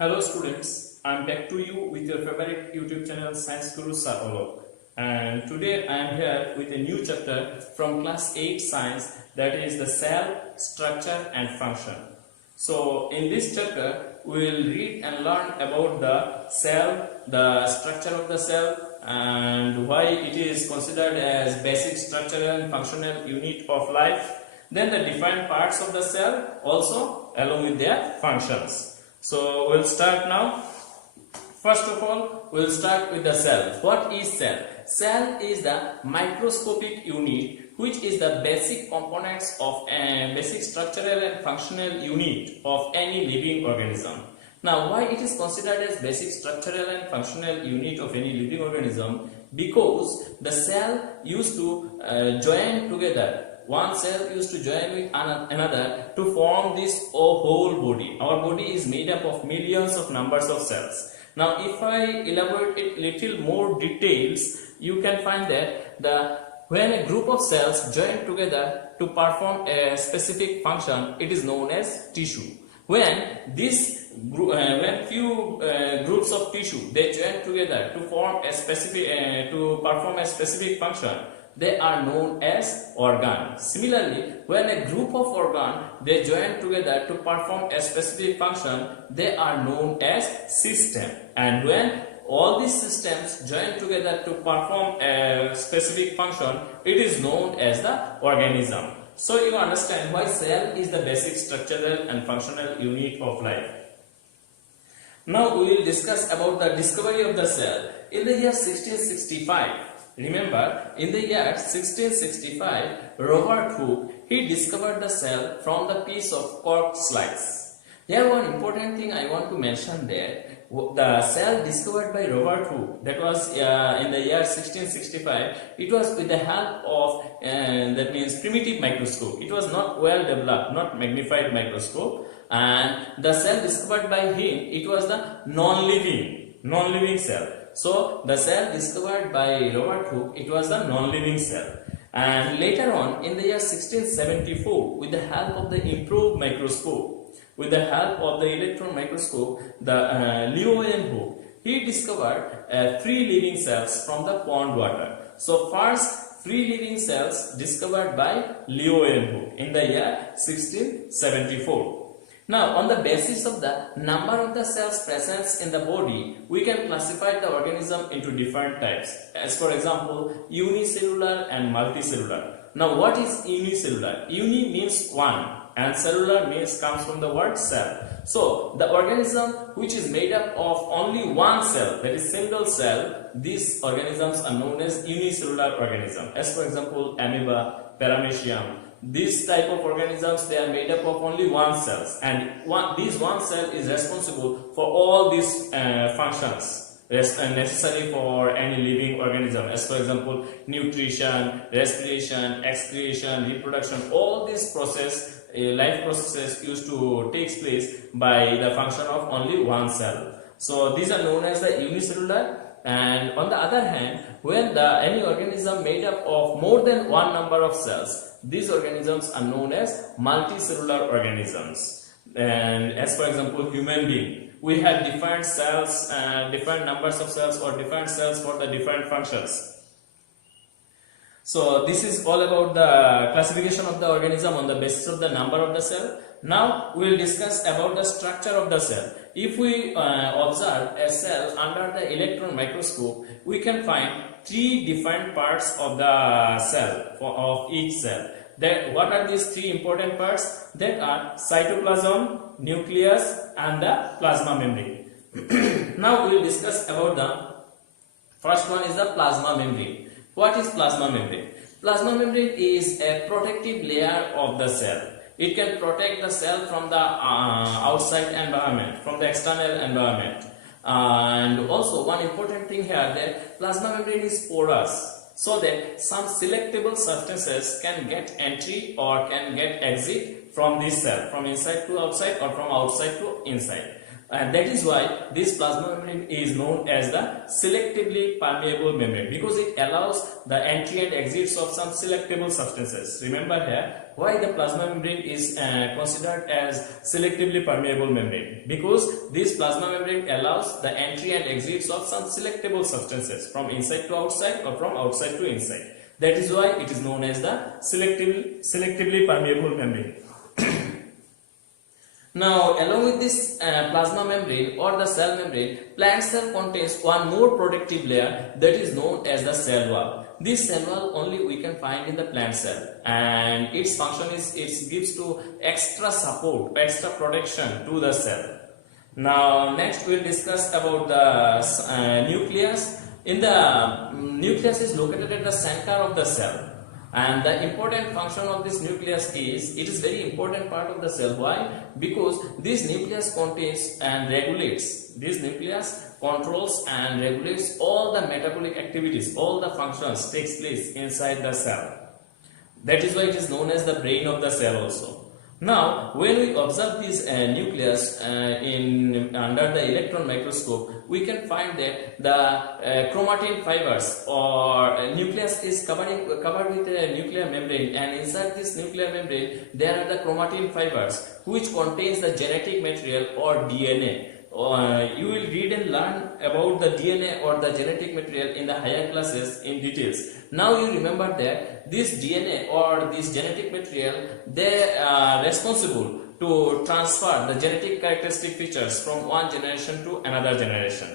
Hello students, I am back to you with your favorite YouTube channel Science Guru Sir Alok. And today I am here with a new chapter from class 8 science, that is the cell, structure and function. So in this chapter we will read and learn about the cell, the structure of the cell, and why it is considered as basic structural and functional unit of life. Then the different parts of the cell also along with their functions. So we'll start now. First of all, we'll start with the cell. What is cell? Cell is the microscopic unit which is the basic components of a basic structural and functional unit of any living organism. Now, why it is considered as basic structural and functional unit of any living organism? Because the cell used to join together. One cell used to join with another to form this whole body. Our body is made up of millions of numbers of cells. Now, if I elaborate it little more details, you can find that when a group of cells join together to perform a specific function, it is known as tissue. When few groups of tissue they join together to form a specific to perform a specific function, they are known as organ. Similarly, when a group of organ they join together to perform a specific function, they are known as system. And when all these systems join together to perform a specific function, it is known as the organism. So you understand why cell is the basic structural and functional unit of life. Now we will discuss about the discovery of the cell. In the year 1665, remember, in the year 1665, Robert Hooke, he discovered the cell from the piece of cork slice. Here one important thing I want to mention there, the cell discovered by Robert Hooke, that was in the year 1665, it was with the help of, that means primitive microscope. It was not well developed, not magnified microscope, and the cell discovered by him, it was the non-living cell. So the cell discovered by Robert Hooke, it was the non-living cell. And later on in the year 1674, with the help of the improved microscope, with the help of the electron microscope, the Leeuwenhoek, he discovered free living cells from the pond water. So first free living cells discovered by Leeuwenhoek in the year 1674. Now, on the basis of the number of the cells present in the body, we can classify the organism into different types. As for example, unicellular and multicellular. Now, what is unicellular? Uni means one and cellular comes from the word cell. So, the organism which is made up of only one cell, that is single cell, these organisms are known as unicellular organism. As for example, amoeba, paramecium. These type of organisms, they are made up of only one cells, and this one cell is responsible for all these functions necessary for any living organism. As for example, nutrition, respiration, excretion, reproduction, all these life processes used to take place by the function of only one cell. So these are known as the unicellular. And on the other hand, when any organism made up of more than one number of cells, these organisms are known as multicellular organisms. And as for example, human being, we have different cells, different numbers of cells or different cells for the different functions. So this is all about the classification of the organism on the basis of the number of the cell. Now we will discuss about the structure of the cell. If we observe a cell under the electron microscope, we can find three different parts of the cell, of each cell. What are these three important parts? That are cytoplasm, nucleus and the plasma membrane. Now we will discuss about the first one is the plasma membrane. What is plasma membrane? Plasma membrane is a protective layer of the cell. It can protect the cell from the outside environment, from the external environment. And also one important thing here, that plasma membrane is porous, so that some selectable substances can get entry or can get exit from this cell, from inside to outside or from outside to inside. And that is why this plasma membrane is known as the selectively permeable membrane, because it allows the entry and exits of some selectable substances. Remember here, why the plasma membrane is considered as selectively permeable membrane? Because this plasma membrane allows the entry and exits of some selectable substances from inside to outside or from outside to inside. That is why it is known as the selectively permeable membrane. Now, along with this plasma membrane or the cell membrane, plant cell contains one more protective layer that is known as the cell wall. This cell wall only we can find in the plant cell, and its function is it gives to extra support, extra protection to the cell. Now, next we will discuss about the nucleus. In the nucleus is located at the center of the cell. And the important function of this nucleus is, it is very important part of the cell. Why? Because this nucleus contains and regulates, this nucleus controls and regulates all the metabolic activities, all the functions takes place inside the cell. That is why it is known as the brain of the cell also. Now, when we observe this nucleus under the electron microscope, we can find that the chromatin fibers or nucleus is covered with a nuclear membrane, and inside this nuclear membrane there are the chromatin fibers which contains the genetic material or DNA. You will read and learn about the DNA or the genetic material in the higher classes in details. Now you remember that this DNA or this genetic material, they are responsible to transfer the genetic characteristic features from one generation to another generation.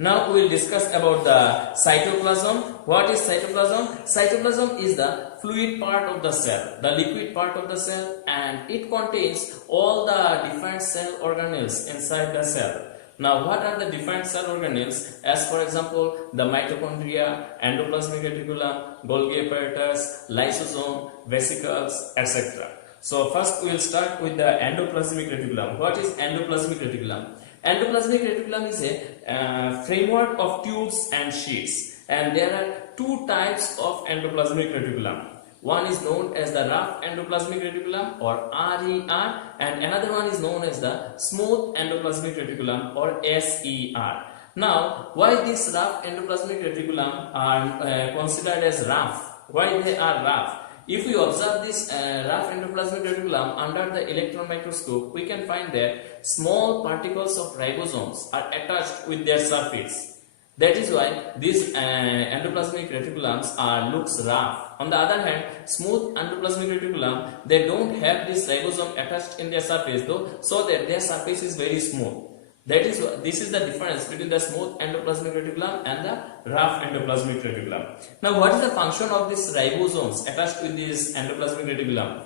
Now we will discuss about the cytoplasm. What is cytoplasm? Cytoplasm is the fluid part of the cell, the liquid part of the cell, and it contains all the different cell organelles inside the cell. Now, what are the different cell organelles? As for example, the mitochondria, endoplasmic reticulum, Golgi apparatus, lysosome, vesicles, etc. So first we will start with the endoplasmic reticulum. What is endoplasmic reticulum? Endoplasmic reticulum is a framework of tubes and sheets, and there are two types of endoplasmic reticulum. One is known as the rough endoplasmic reticulum or RER, and another one is known as the smooth endoplasmic reticulum or SER. Now, why this rough endoplasmic reticulum are considered as rough? Why they are rough? If we observe this rough endoplasmic reticulum under the electron microscope, we can find that small particles of ribosomes are attached with their surface. That is why these endoplasmic reticulums looks rough. On the other hand, smooth endoplasmic reticulum, they don't have this ribosome attached in their surface though, so that their surface is very smooth. This is the difference between the smooth endoplasmic reticulum and the rough endoplasmic reticulum. Now, what is the function of these ribosomes attached with this endoplasmic reticulum?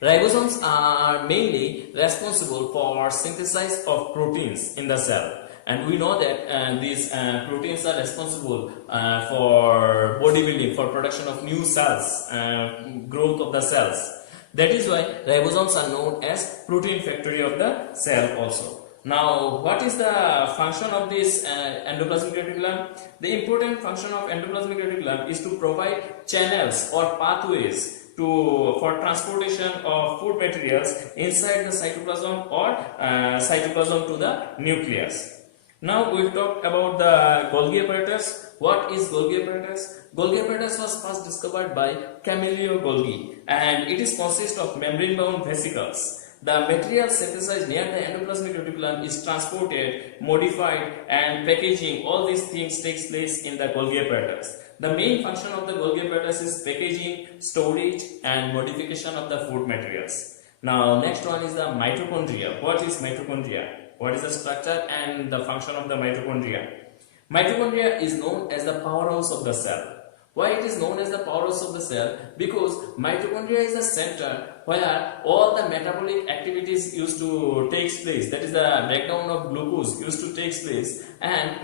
Ribosomes are mainly responsible for synthesis of proteins in the cell. And we know that these proteins are responsible for bodybuilding, for production of new cells, growth of the cells. That is why ribosomes are known as protein factory of the cell also. Now, what is the function of this endoplasmic reticulum? The important function of endoplasmic reticulum is to provide channels or pathways for transportation of food materials inside the cytoplasm or cytoplasm to the nucleus. Now we will talk about the Golgi apparatus. What is Golgi apparatus? Golgi apparatus was first discovered by Camillo Golgi, and it is consist of membrane-bound vesicles. The material synthesized near the endoplasmic reticulum is transported, modified, and packaging. All these things takes place in the Golgi apparatus. The main function of the Golgi apparatus is packaging, storage, and modification of the food materials. Now, next one is the mitochondria. What is mitochondria? What is the structure and the function of the mitochondria? Mitochondria is known as the powerhouse of the cell. Why it is known as the powerhouse of the cell? Because mitochondria is the center where all the metabolic activities used to take place. That is the breakdown of glucose used to take place, and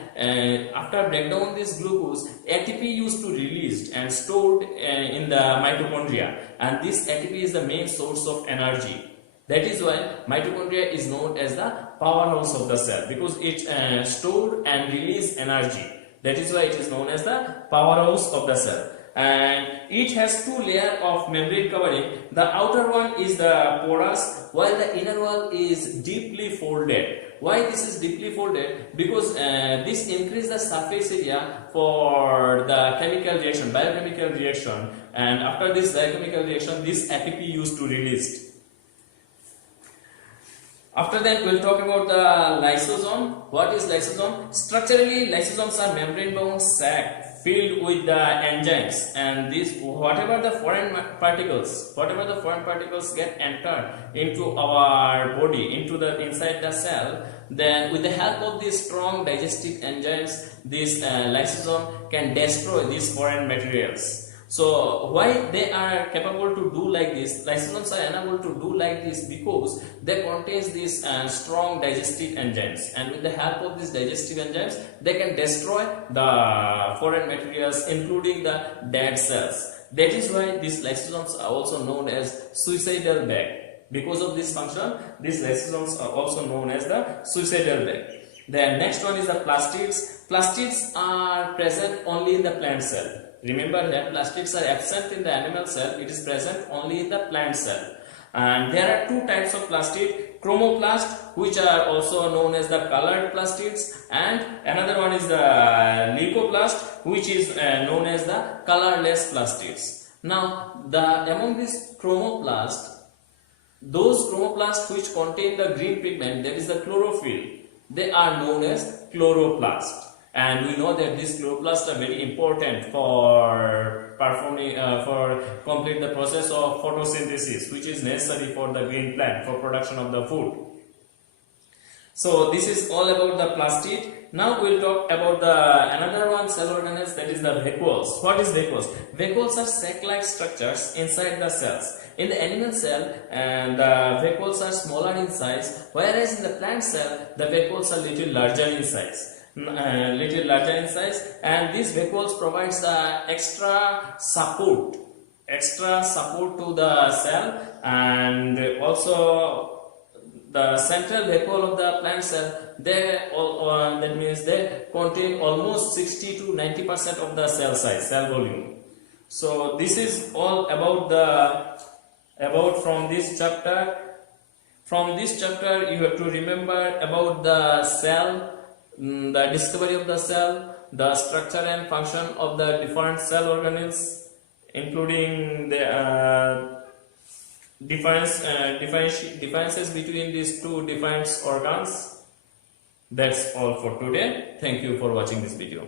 after breakdown this glucose, ATP used to released and stored in the mitochondria, and this ATP is the main source of energy. That is why mitochondria is known as the powerhouse of the cell, because it stored and released energy. That is why it is known as the powerhouse of the cell. And it has two layers of membrane covering. The outer one is the porous, while the inner one is deeply folded. Why this is deeply folded? Because this increases the surface area for the chemical reaction, biochemical reaction, and after this biochemical reaction, this ATP used to released. After that, we'll talk about the lysosome. What is lysosome? Structurally, lysosomes are membrane-bound sac filled with the enzymes, and this whatever the foreign particles get entered into our body, into the inside the cell, then with the help of these strong digestive enzymes, this lysosome can destroy these foreign materials. So why they are capable to do like this? Lysosomes are unable to do like this because they contains these strong digestive enzymes, and with the help of these digestive enzymes, they can destroy the foreign materials, including the dead cells. That is why these lysosomes are also known as suicidal bag. Because of this function, these lysosomes are also known as the suicidal bag. Then next one is the plastids. Plastids are present only in the plant cell. Remember that plastids are absent in the animal cell, it is present only in the plant cell. And there are two types of plastid: chromoplast, which are also known as the colored plastids, and another one is the leucoplast, which is known as the colorless plastids. Now, among these chromoplasts, those chromoplasts which contain the green pigment, that is the chlorophyll, they are known as chloroplast. And we know that these chloroplasts are very important for complete the process of photosynthesis, which is necessary for the green plant for production of the food. So this is all about the plastid. Now we'll talk about another one cell organelles, that is the vacuoles. What is vacuoles? Vacuoles are sac-like structures inside the cells. In the animal cell, the vacuoles are smaller in size, whereas in the plant cell, the vacuoles are little larger in size. And these vacuoles provides the extra support to the cell, and also the central vacuole of the plant cell, that means they contain almost 60 to 90% of the cell size, cell volume. So this is all about from this chapter. From this chapter, you have to remember about the cell, the discovery of the cell, the structure and function of the different cell organelles, including the differences between these two different organs. That's all for today. Thank you for watching this video.